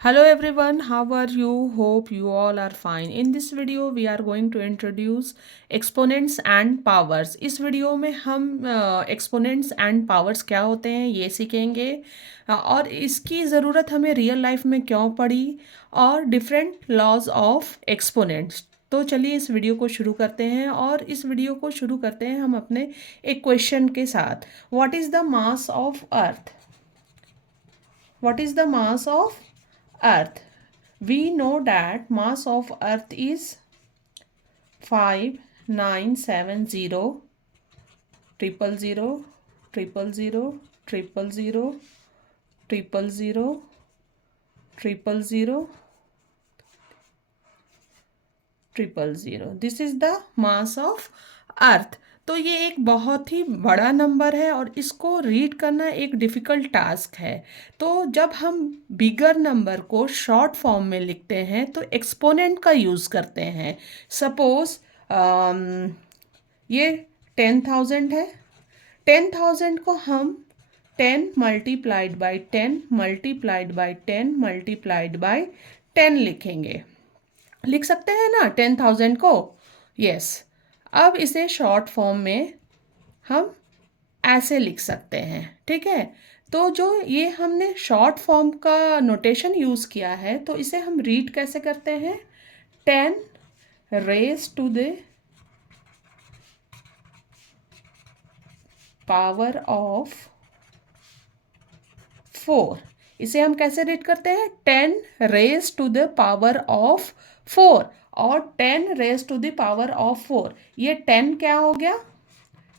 Hello everyone, how are you? Hope you all are fine. In this video we are going to introduce exponents and powers. इस video में हम exponents and powers क्या होते हैं ये सीखेंगे और इसकी ज़रूरत हमें रियल लाइफ में क्यों पड़ी और डिफरेंट लॉज ऑफ एक्सपोनेंट्स। तो चलिए इस वीडियो को शुरू करते हैं और इस वीडियो को शुरू करते हैं हम अपने एक क्वेश्चन के साथ। What is the mass of earth? What is the mass of Earth? We know that mass of Earth is 5970 triple zero triple zero triple zero triple zero triple zero triple zero. This is the mass of earth. तो ये एक बहुत ही बड़ा number है और इसको read करना एक डिफ़िकल्ट टास्क है। तो जब हम बिगर नंबर को शॉर्ट फॉर्म में लिखते हैं तो एक्सपोनेंट का यूज़ करते हैं। सपोज़ ये 10,000 है। 10,000 को हम 10 multiplied by 10 multiplied by 10 multiplied by 10 लिखेंगे। लिख सकते हैं ना 10,000 को? यस। अब इसे शॉर्ट फॉर्म में हम ऐसे लिख सकते हैं, ठीक है। तो जो ये हमने शॉर्ट फॉर्म का नोटेशन यूज़ किया है तो इसे हम रीड कैसे करते हैं? 10 raise to the power of 4। इसे हम कैसे रीड करते हैं? 10 raise to the power of 4 और 10 raise to the power of 4। ये 10 क्या हो गया?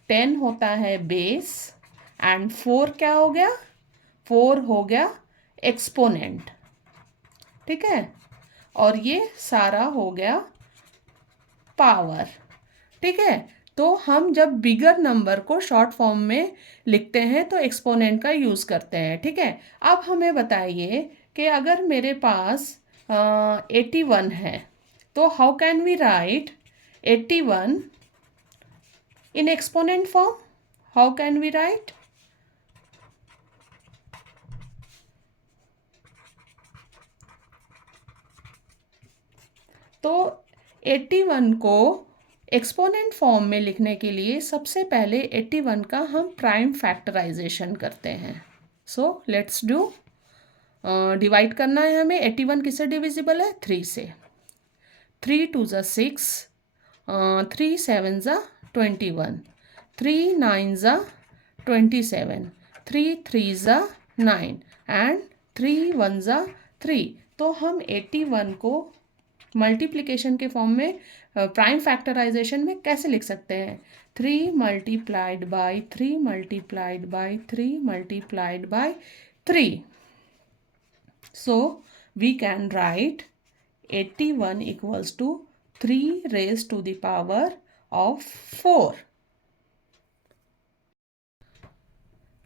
10 होता है बेस एंड 4 क्या हो गया? 4 हो गया एक्सपोनेंट, ठीक है। और ये सारा हो गया पावर, ठीक है। तो हम जब बिगर नंबर को शॉर्ट फॉर्म में लिखते हैं तो एक्सपोनेंट का यूज़ करते हैं, ठीक है। अब हमें बताइए कि अगर मेरे पास 81 है तो how can we write 81 in exponent form? How can we write? तो 81 को एक्सपोनेंट फॉर्म में लिखने के लिए सबसे पहले 81 का हम प्राइम फैक्टराइजेशन करते हैं। So let's do. डिवाइड करना है हमें। 81 किससे डिविजिबल है? 3 से। 3 2 ज़ा 6, 3 7 ज़ा 21, 3 9 ज़ा 27, 3 3 ज़ा 9 एंड 3 1 ज़ा 3। तो हम 81 को मल्टीप्लिकेशन के फॉर्म में प्राइम फैक्टराइजेशन में कैसे लिख सकते हैं? 3 multiplied by 3 multiplied by 3 multiplied by 3। So we can write 81 equals to 3 raised to the power of 4.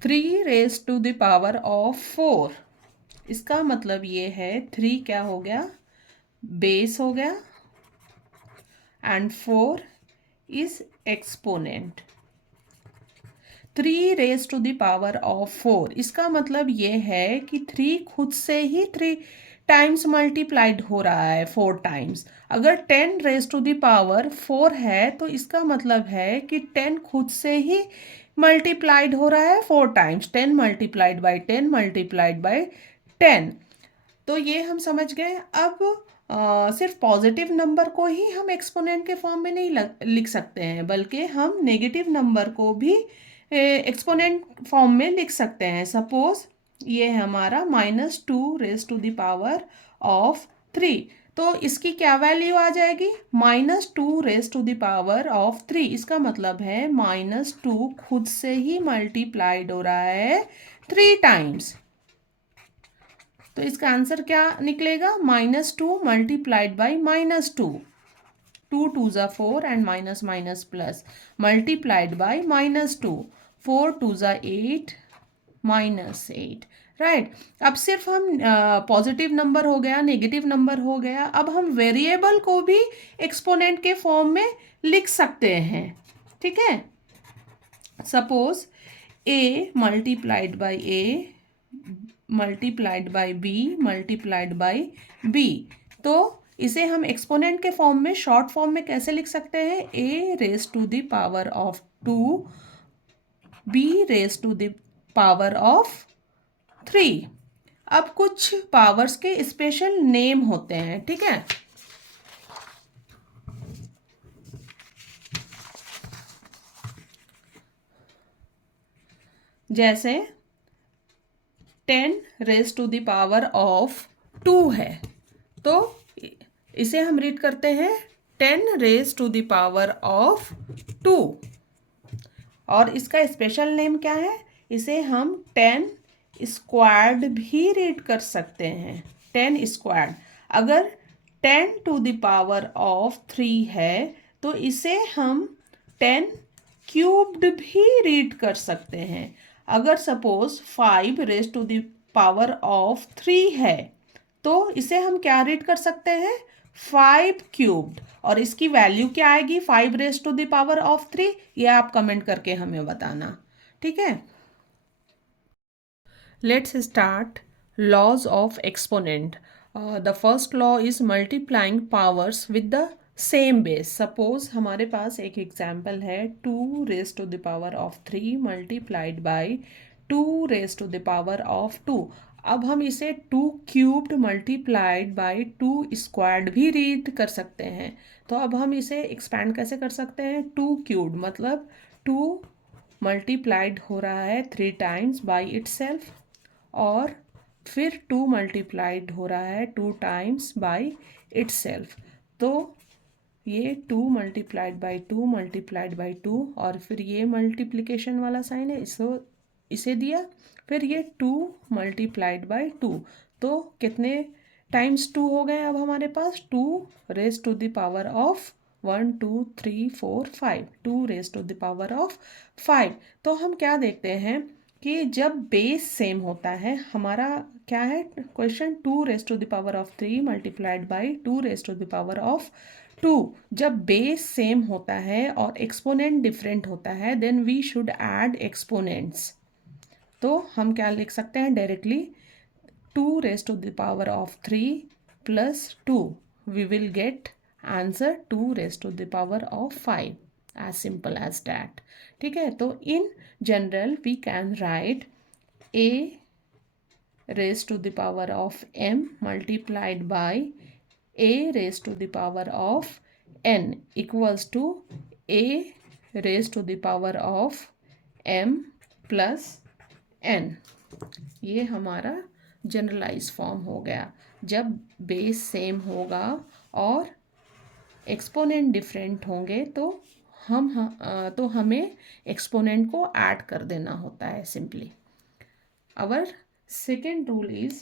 3 raised to the power of 4। इसका मतलब ये है 3 क्या हो गया? बेस हो गया and 4 is exponent. 3 raise to the power of 4। इसका मतलब ये है कि 3 खुद से ही 3 टाइम्स मल्टीप्लाइड हो रहा है 4 टाइम्स। अगर 10 रेज टू द पावर 4 है तो इसका मतलब है कि 10 खुद से ही मल्टीप्लाइड हो रहा है 4 times. 10 multiplied by 10 multiplied by 10। तो ये हम समझ गए। अब सिर्फ पॉजिटिव नंबर को ही हम एक्सपोनेंट के फॉर्म में नहीं लिख सकते हैं, बल्कि हम नेगेटिव नंबर को भी एक्सपोनेंट फॉर्म में लिख सकते हैं। सपोज ये है हमारा -2 raise to the power of 3। तो इसकी क्या वैल्यू आ जाएगी? -2 raise to the power of 3। इसका मतलब है -2 खुद से ही मल्टीप्लाइड हो रहा है 3 टाइम्स। तो इसका आंसर क्या निकलेगा? -2 मल्टीप्लाइड बाई -2। 2 2 ज़ा 4 and minus minus plus multiplied by -2। 4 2 ज़ा 8 -8। राइट। अब सिर्फ हम पॉजिटिव नंबर हो गया, नेगेटिव नंबर हो गया। अब हम वेरिएबल को भी एक्सपोनेंट के फॉर्म में लिख सकते हैं, ठीक है। Suppose a multiplied by a multiplied by B multiplied by B. तो इसे हम एक्सपोनेंट के फॉर्म में, शॉर्ट फॉर्म में कैसे लिख सकते हैं? A raise to the power of 2 b raise to the power of 3। अब कुछ पावर्स के स्पेशल नेम होते हैं, ठीक है। जैसे 10 raise to the power of 2 है, तो इसे हम रीड करते हैं 10 raise to the power of 2। और इसका स्पेशल नेम क्या है? इसे हम 10 स्क्वायर्ड भी रीड कर सकते हैं, 10 स्क्वायर्ड। अगर 10 टू द पावर ऑफ 3 है तो इसे हम 10 क्यूब्ड भी रीड कर सकते हैं। अगर suppose 5 raise to the power of 3 है तो इसे हम क्या रीड कर सकते हैं? 5 क्यूब्ड। और इसकी वैल्यू क्या आएगी 5 raise to the power of 3? ये आप कमेंट करके हमें बताना, ठीक है। Let's start laws of exponent. The first law is multiplying powers with the same base. Suppose हमारे पास एक एग्जाम्पल है 2 raise to the power of 3 multiplied by 2 raise to the power of 2। अब हम इसे 2 क्यूब्ड मल्टीप्लाइड बाई 2 स्क्वायर्ड भी read कर सकते हैं। तो अब हम इसे एक्सपैंड कैसे कर सकते हैं? 2 क्यूब्ड मतलब 2 मल्टीप्लाइड हो रहा है 3 टाइम्स बाई इटसेल्फ, और फिर 2 मल्टीप्लाइड हो रहा है 2 टाइम्स बाई इटसेल्फ। तो ये 2 मल्टीप्लाइड बाई 2 मल्टीप्लाइड बाई 2, और फिर ये मल्टीप्लिकेशन वाला साइन है, इसको इसे दिया, फिर ये 2 मल्टीप्लाइड बाई 2। तो कितने टाइम्स 2 हो गए अब हमारे पास? 2 raise to the power of 1 2 3 4 5, 2 raise to the power of 5। तो हम क्या देखते हैं कि जब बेस सेम होता है, हमारा क्या है question? 2 raise to the power of 3 multiplied by 2 raise to the power of 2। जब बेस सेम होता है और एक्सपोनेंट डिफरेंट होता है, then we should add exponents. तो हम क्या लिख सकते हैं directly? 2 raise to the power of 3 plus 2, we will get answer 2 raise to the power of 5, as simple as that, ठीक है। तो in general we can write a raised to the power of m multiplied by a raised to the power of n equals to a raised to the power of m plus n। ये हमारा generalise form हो गया। जब base same होगा और exponent different होंगे तो तो हमें एक्सपोनेंट को ऐड कर देना होता है simply. Our second rule is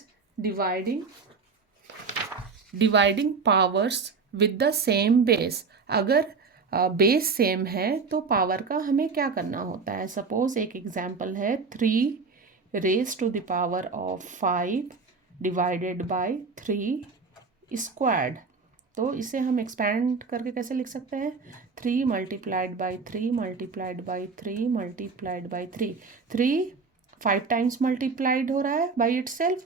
dividing powers with the same base। अगर बेस सेम है तो पावर का हमें क्या करना होता है? सपोज एक एग्जाम्पल है 3 raise to the power of 5 divided by 3 squared. तो इसे हम एक्सपैंड करके कैसे लिख सकते हैं? 3 multiplied by 3 multiplied by 3 multiplied by 3। 3 5 times multiplied हो रहा है by itself,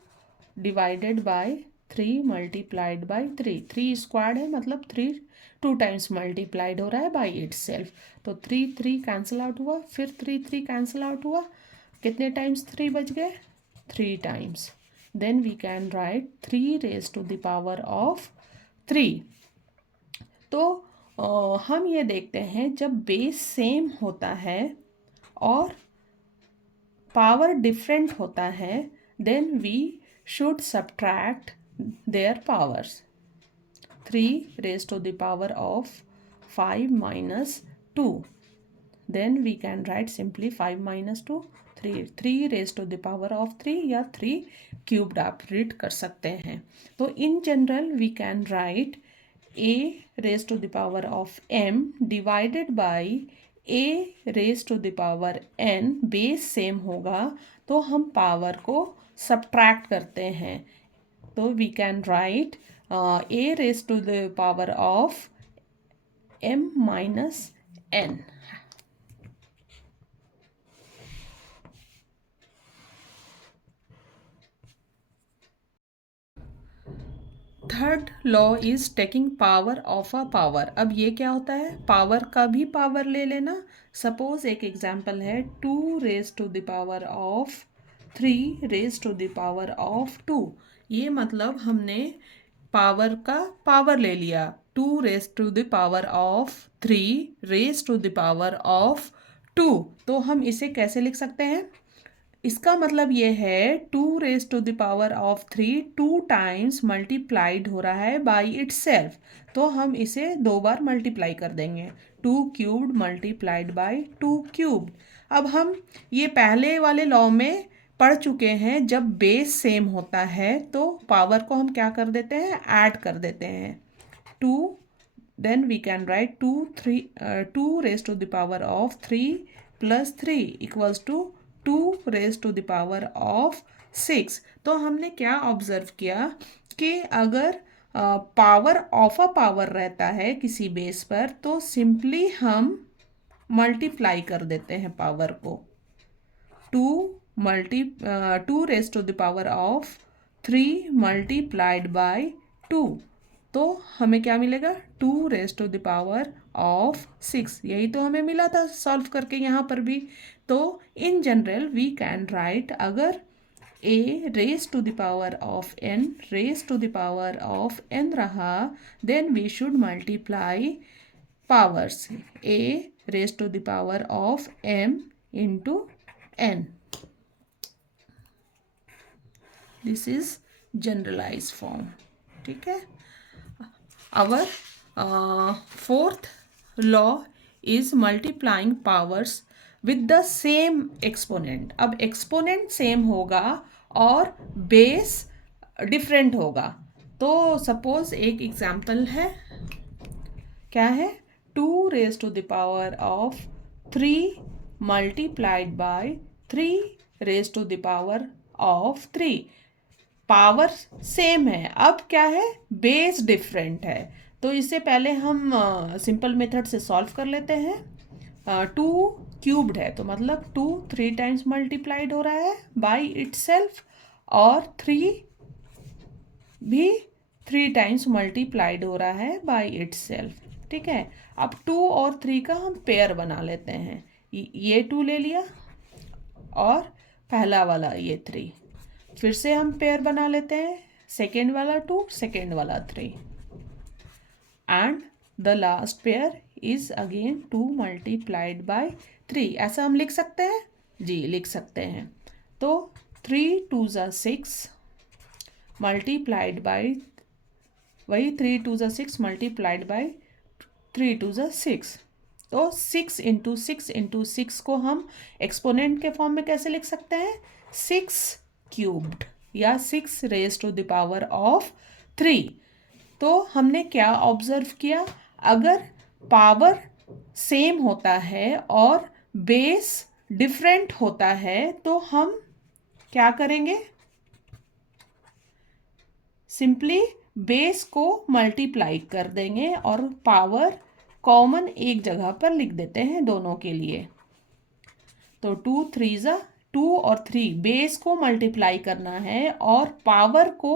divided by 3 multiplied by 3। 3 squared है मतलब 3 2 टाइम्स मल्टीप्लाइड हो रहा है बाई इटसेल्फ। तो 3 3 कैंसिल आउट हुआ, फिर 3 3 कैंसिल आउट हुआ, कितने टाइम्स 3 बच गए? 3 times. Then we can write 3 raise to the power of 3। तो हम ये देखते हैं जब बेस सेम होता है और पावर डिफरेंट होता है, then we should subtract their powers. 3 raise to the power of 5 minus 2, then we can write simply 5 minus 2 3। 3 raise to the power of 3 या 3 क्यूब्ड आप रीड कर सकते हैं। तो in general we can write a raised to the power of m divided by a raised to the power n। Base same होगा तो हम power को सब्ट्रैक्ट करते हैं, तो we can write a raised to the power of m minus n। Law is taking power of a power. अब ये क्या होता है, पावर का भी पावर ले लेना। सपोज एक एग्जांपल है 2 raise to the power of 3 raise to the power of 2। ये मतलब हमने पावर का पावर ले लिया, 2 raise to the power of 3 raise to the power of 2। तो हम इसे कैसे लिख सकते हैं, इसका मतलब ये है 2 raise to the power of 3 2 times multiplied हो रहा है बाई इटसेल्फ। तो हम इसे 2 बार मल्टीप्लाई कर देंगे, 2 क्यूब्ड मल्टीप्लाइड बाई 2 क्यूब्ड। अब हम ये पहले वाले लॉ में पढ़ चुके हैं, जब बेस सेम होता है तो पावर को हम क्या कर देते हैं, ऐड कर देते हैं। 2, then we can write 2 raised to the power of 3 plus 3 equals to 2 raised to the power of 6। तो हमने क्या ऑब्जर्व किया कि अगर पावर ऑफ अ पावर रहता है किसी बेस पर तो सिंपली हम मल्टीप्लाई कर देते हैं पावर को। 2 raise to the power of 3 multiplied by 2। तो हमें क्या मिलेगा, 2 raise to the power of 6। यही तो हमें मिला था सॉल्व करके यहाँ पर भी। तो in general we can write, अगर a raise to the power of n raise to the power of n रहा, then we should multiply powers, a raise to the power of m into n। This is generalize form. ठीक है। Our fourth law is multiplying powers with the same exponent। अब exponent same होगा और base different होगा। तो suppose एक example है, क्या है, 2 raise to the power of 3 multiplied by 3 raise to the power of 3। Power same है, अब क्या है, बेस डिफरेंट है। तो इससे पहले हम सिंपल मेथड से सॉल्व कर लेते हैं। 2 क्यूब्ड है तो मतलब 2 3 टाइम्स मल्टीप्लाइड हो रहा है बाई इटसेल्फ, और 3 भी 3 टाइम्स मल्टीप्लाइड हो रहा है बाई इटसेल्फ। ठीक है। अब 2 और 3 का हम पेयर बना लेते हैं। ये 2 ले लिया और पहला वाला ये 3, फिर से हम पेयर बना लेते हैं, सेकेंड वाला 2 सेकेंड वाला 3, and the last pair is again 2 multiplied by 3। ऐसा हम लिख सकते हैं, जी लिख सकते हैं। तो 3 2 ज़ा 6 मल्टीप्लाइड बाय, वही 3 2 ज़ा 6 मल्टीप्लाइड बाय 3 2 ज़ा 6। तो 6 इंटू 6 इंटू 6 को हम एक्सपोनेंट के फॉर्म में कैसे लिख सकते हैं, 6 क्यूब्ड या 6 raise to the power of 3। तो हमने क्या ऑब्जर्व किया, अगर पावर सेम होता है और बेस डिफरेंट होता है तो हम क्या करेंगे, सिंपली बेस को मल्टीप्लाई कर देंगे और पावर कॉमन एक जगह पर लिख देते हैं दोनों के लिए। तो 2 3 ज़ा 2 और 3 बेस को मल्टीप्लाई करना है और पावर को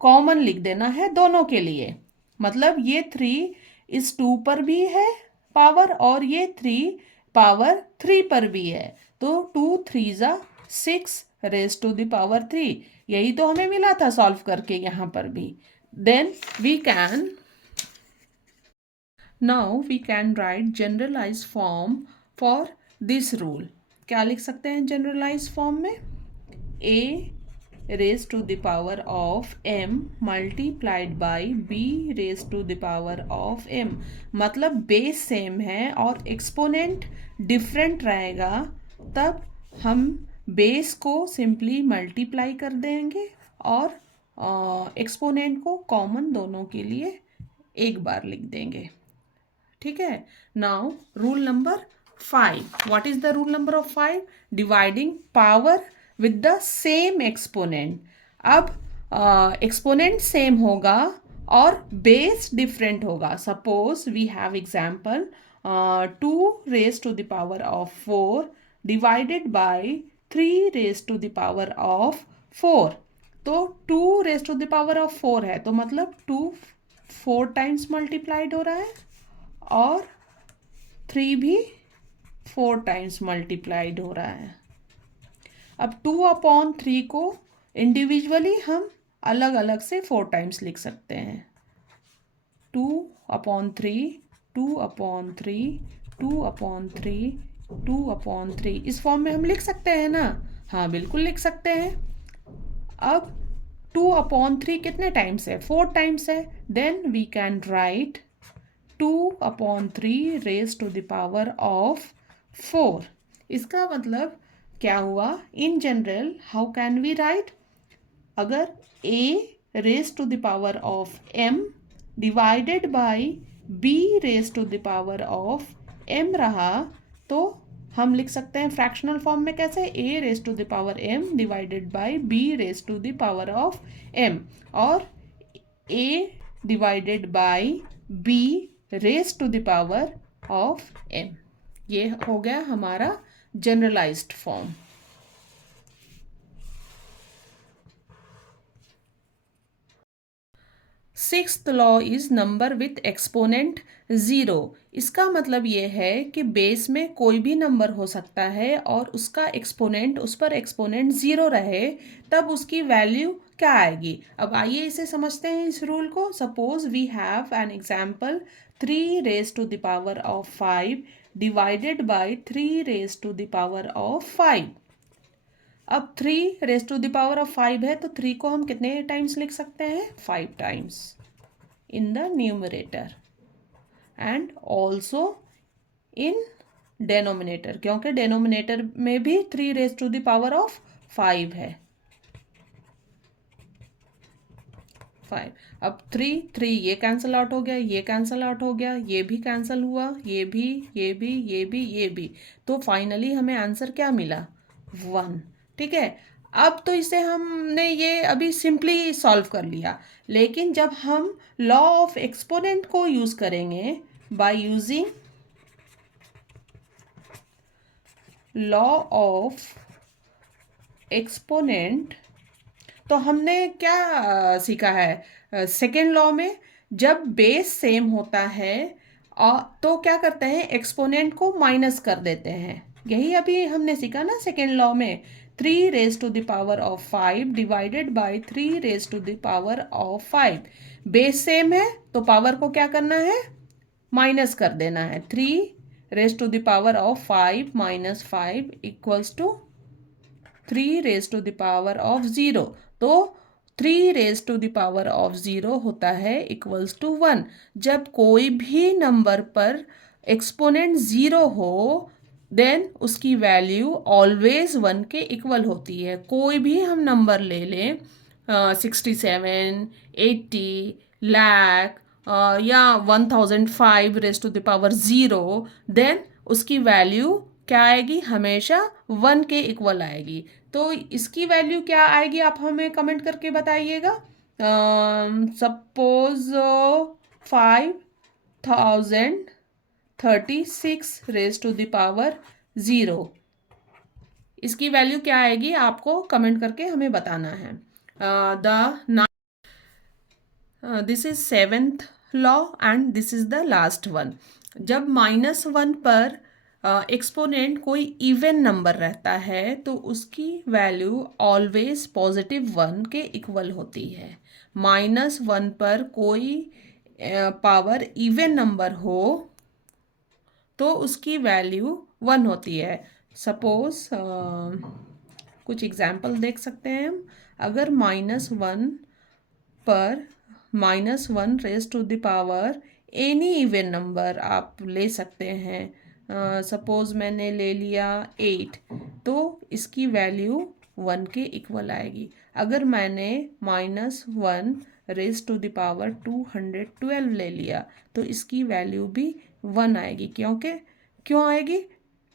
कॉमन लिख देना है दोनों के लिए। मतलब ये 3 इस 2 पर भी है पावर और ये 3 पावर 3 पर भी है। तो 2 3 ज़ा 6 रेज टू द पावर 3। यही तो हमें मिला था सॉल्व करके यहाँ पर भी। Then we can now we can write generalize form for this rule. क्या लिख सकते हैं जनरलाइज फॉर्म में, a raise to the power of m multiplied by b raise to the power of m। मतलब बेस सेम है और exponent different रहेगा, तब हम बेस को सिंपली मल्टीप्लाई कर देंगे और एक्सपोनेंट को कॉमन दोनों के लिए एक बार लिख देंगे। ठीक है। Now rule number 5, what is the rule number of 5? Dividing power with the same exponent। अब एक्सपोनेंट सेम होगा और बेस डिफरेंट होगा। Suppose we have example 2 raise to the power of 4 divided by 3 raise to the power of 4। तो 2 raise to the power of 4 है तो मतलब 2 4 times multiplied हो रहा है और 3 भी 4 टाइम्स मल्टीप्लाइड हो रहा है। अब 2/3 को इंडिविजुअली हम अलग अलग से 4 टाइम्स लिख सकते हैं। 2/3, 2/3, 2/3, 2/3 इस फॉर्म में हम लिख सकते हैं ना? हाँ, बिल्कुल लिख सकते हैं। अब 2/3 कितने टाइम्स है? 4 टाइम्स है। Then we can write 2/3 raise to the power of 4। इसका मतलब क्या हुआ? In general how can we write? अगर a raise to the power of m divided by b raise to the power of m रहा तो हम लिख सकते हैं फ्रैक्शनल फॉर्म में कैसे? a raise to the power m divided by b raise to the power of m और a divided by b raise to the power of m। ये हो गया हमारा generalized form. Sixth law is number with exponent 0। इसका मतलब ये है कि बेस में कोई भी नंबर हो सकता है और उसका एक्सपोनेंट, उस पर एक्सपोनेंट 0 रहे, तब उसकी वैल्यू क्या आएगी? अब आइए इसे समझते हैं इस रूल को। Suppose we have an example 3 raise to the power of 5 divided by 3 raise to the power of 5। अब 3 raise to the power of 5 है तो 3 को हम कितने टाइम्स लिख सकते हैं? 5 times in the numerator and also in denominator, क्योंकि denominator में भी 3 raise to the power of 5 है। 5। अब 3 ये कैंसिल आउट हो गया, ये कैंसिल आउट हो गया, ये भी कैंसिल हुआ, ये भी, ये भी, ये भी, ये भी। तो फाइनली हमें आंसर क्या मिला? 1। ठीक है। अब तो इसे हमने ये अभी सिंपली सॉल्व कर लिया, लेकिन जब हम लॉ ऑफ एक्सपोनेंट को यूज करेंगे by using law of exponent, तो हमने क्या सीखा है सेकेंड लॉ में? जब बेस सेम होता है तो क्या करते हैं? एक्सपोनेंट को माइनस कर देते हैं। यही अभी हमने सीखा ना सेकेंड लॉ में। 3 raise to the power of 5 divided by 3 raise to the power of 5। Base same है तो पावर को क्या करना है? माइनस कर देना है। 3 raise to the power of 5 minus 5 equals to 3 raise to the power of 0। तो 3 raise to the power of 0 होता है इक्वल्स टू 1। जब कोई भी नंबर पर एक्सपोनेंट 0 हो देन उसकी वैल्यू ऑलवेज 1 के इक्वल होती है। कोई भी हम नंबर ले लें 67, 80, लाख या 1005 raise to the power 0, then उसकी वैल्यू क्या आएगी? हमेशा 1 के इक्वल आएगी। तो इसकी वैल्यू क्या आएगी आप हमें कमेंट करके बताइएगा। Suppose 5036 raise to the power 0, इसकी वैल्यू क्या आएगी आपको कमेंट करके हमें बताना है। This is 7th law and this is the last one. जब -1 पर एक्सपोनेंट कोई इवन नंबर रहता है तो उसकी वैल्यू ऑलवेज +1 के इक्वल होती है। -1 पर कोई पावर इवन नंबर हो तो उसकी वैल्यू 1 होती है। सपोज कुछ एग्जाम्पल देख सकते हैं हम। अगर -1 पर -1 raise to the power any even number आप ले सकते हैं। सपोज मैंने ले लिया 8, तो इसकी वैल्यू 1 के इक्वल आएगी। अगर मैंने -1 रेज टू द पावर 212 ले लिया तो इसकी वैल्यू भी 1 आएगी। क्यों आएगी?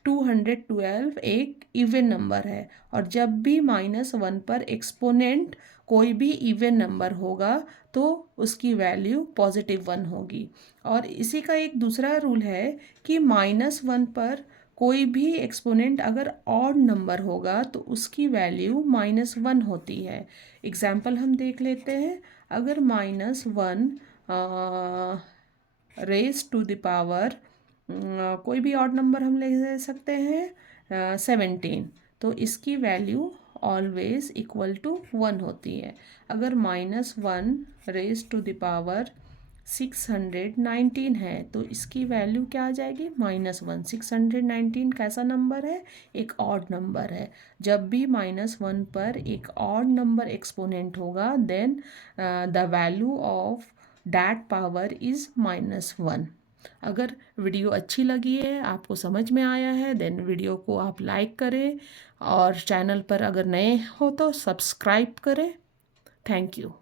212 एक इवन नंबर है और जब भी -1 पर एक्सपोनेंट कोई भी इवन नंबर होगा तो उसकी वैल्यू +1 होगी। और इसी का एक दूसरा रूल है कि -1 पर कोई भी एक्सपोनेंट अगर ऑड नंबर होगा तो उसकी वैल्यू -1 होती है। एग्जाम्पल हम देख लेते हैं। अगर -1 रेज टू द पावर, कोई भी ऑड नंबर हम ले सकते हैं, 17, तो इसकी वैल्यू ऑलवेज इक्वल टू 1 होती है। अगर -1 रेज टू द पावर 619 है तो इसकी वैल्यू क्या आ जाएगी, -1। 619 कैसा नंबर है, एक ऑड नंबर है। जब भी -1 पर एक ऑड नंबर एक्सपोनेंट होगा then the value of that power is -1। अगर वीडियो अच्छी लगी है, आपको समझ में आया है, देन वीडियो को आप लाइक करें और चैनल पर अगर नए हो तो सब्सक्राइब करें। Thank you.